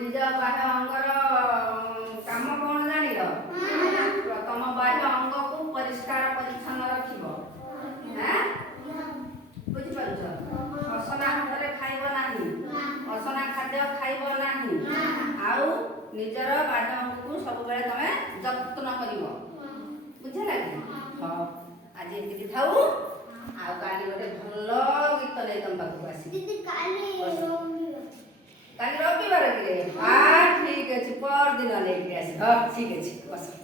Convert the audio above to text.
ନିଜ ବାହ୍ୟ ଅଙ୍ଗର କାମ କଣ ଜାଣିଲ? ତମ ବାହ୍ୟ ଅଙ୍ଗକୁ ପରିଷ୍କାର ପରିଚ୍ଛନ୍ନ ରଖିବ। ବୁଝିପାରୁଛ? ଅସନା ହାତରେ ଖାଇବ ନାହିଁ, ଅସନା ଖାଦ୍ୟ ଖାଇବ ନାହିଁ, ଆଉ ନିଜର ବାହ୍ୟ ଅଙ୍ଗକୁ ସବୁବେଳେ ତମେ ଯତ୍ନ କରିବ। ବୁଝିଲା କି? ହଉ, ଆଜି ଏତିକି ଥାଉ। ଆଉ କାଲି ଗୋଟେ ଭଲ ଗୀତ ନେଇ ତମ ପାଖକୁ ଆସିବି। କାଲି ରବିବାର କିରେ? ଠିକ ଅଛି, ପରଦିନ ନେଇକି ଆସିବ। ଠିକ ଅଛି, ବସ।